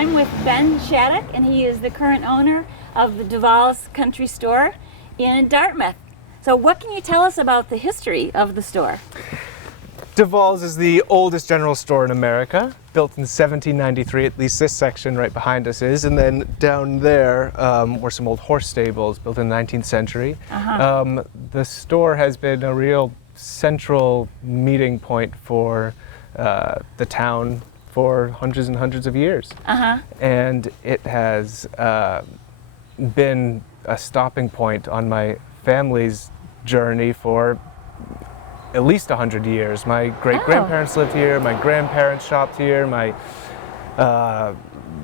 I'm with Ben Shattuck, and he is the current owner of the Davolls Country Store in Dartmouth. So what can you tell us about the history of the store? Davolls is the oldest general store in America, built in 1793, at least this section right behind us is, and then down there were some old horse stables built in the 19th century. The store has been a real central meeting point for the town for hundreds and hundreds of years. And it has been a stopping point on my family's journey for at least 100 years. My great-grandparents lived here, my grandparents shopped here, my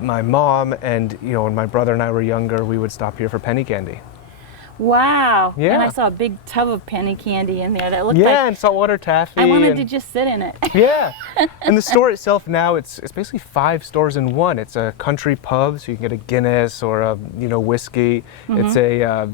mom, and when my brother and I were younger, we would stop here for penny candy. Wow. Yeah. And I saw a big tub of penny candy in there that looked and saltwater taffy. I wanted to just sit in it. Yeah. And the store itself now, it's basically 5 stores in one. It's a country pub, so you can get a Guinness or a whiskey. It's a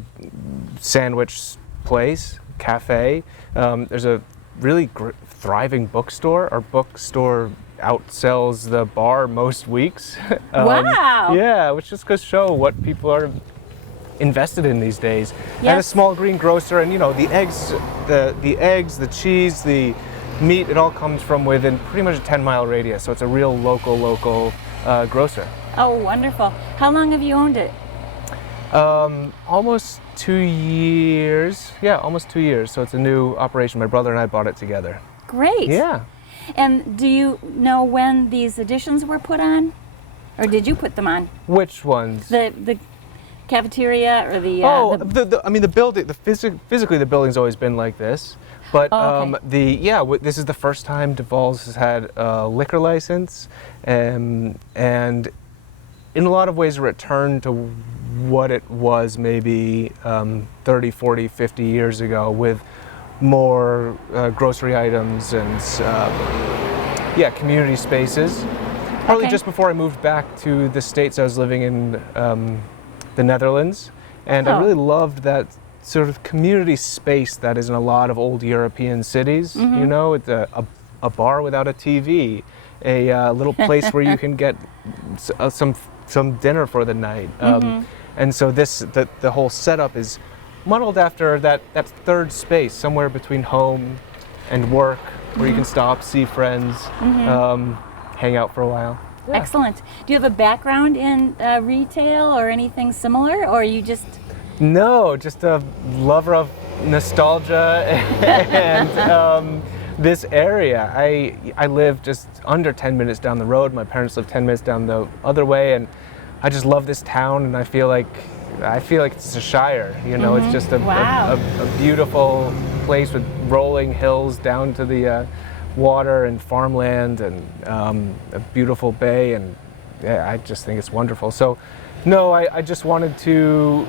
sandwich place, cafe. There's a really thriving bookstore. Our bookstore outsells the bar most weeks. Wow. Yeah, which just goes to show what people are invested in these days. Yes. And a small green grocer, and the eggs, the cheese, the meat, it all comes from within pretty much a 10-mile radius. So it's a real local grocer. Oh, wonderful. How long have you owned it? Almost 2 years. Yeah, almost 2 years. So it's a new operation. My brother and I bought it together. Great. Yeah. And do you know when these additions were put on? Or did you put them on? Which ones? The cafeteria or the... the building, physically the building's always been like this. But this is the first time Davolls has had a liquor license, and in a lot of ways a return to what it was maybe 30, 40, 50 years ago, with more grocery items and community spaces. Probably just before I moved back to the States, I was living in the Netherlands, and I really loved that sort of community space that is in a lot of old European cities. It's a bar without a TV, a little place where you can get some dinner for the night. And so the whole setup is modeled after that third space, somewhere between home and work, where you can stop, see friends, hang out for a while. Yeah. Excellent. Do you have a background in retail or anything similar, or are you just... No, just a lover of nostalgia and this area. I live just under 10 minutes down the road. My parents live 10 minutes down the other way, and I just love this town, and I feel like it's a shire. It's just a beautiful place with rolling hills down to the water and farmland, and a beautiful bay, and I just think it's wonderful. So, no, I just wanted to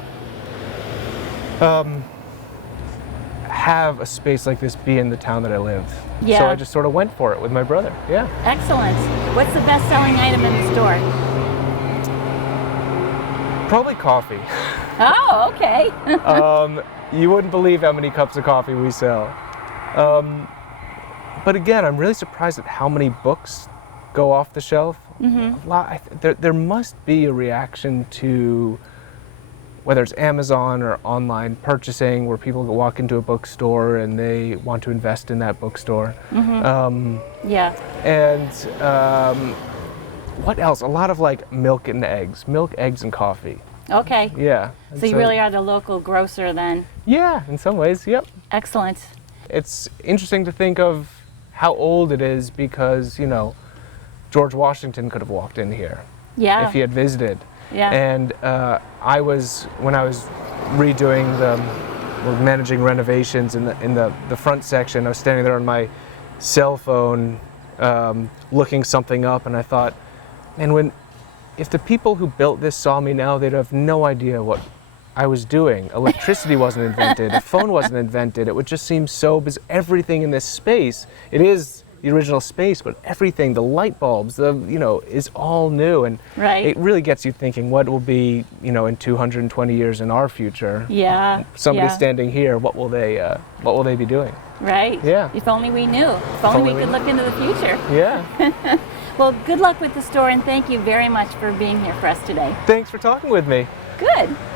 have a space like this be in the town that I live. Yeah. So I just sort of went for it with my brother. Yeah. Excellent. What's the best-selling item in the store? Probably coffee. Oh, okay. You wouldn't believe how many cups of coffee we sell. But again, I'm really surprised at how many books go off the shelf. There must be a reaction to whether it's Amazon or online purchasing, where people walk into a bookstore and they want to invest in that bookstore. Yeah. And what else? A lot of milk, eggs, and coffee. Okay. Yeah. So you really are the local grocer then? Yeah, in some ways, yep. Excellent. It's interesting to think of how old it is, because, George Washington could have walked in here if he had visited. Yeah. And when I was redoing managing renovations in the front section, I was standing there on my cell phone looking something up, and I thought, man, if the people who built this saw me now, they'd have no idea what I was doing. Electricity wasn't invented, a phone wasn't invented. It would just seem so, because everything in this space, it is the original space, but everything, the light bulbs, is all new, and Right. it really gets you thinking what will be, in 220 years in our future. Yeah. Somebody yeah. standing here, what will they be doing? Right. Yeah. If only we knew. If only only we we could look into the future. Yeah. Well, good luck with the store, and thank you very much for being here for us today. Thanks for talking with me. Good.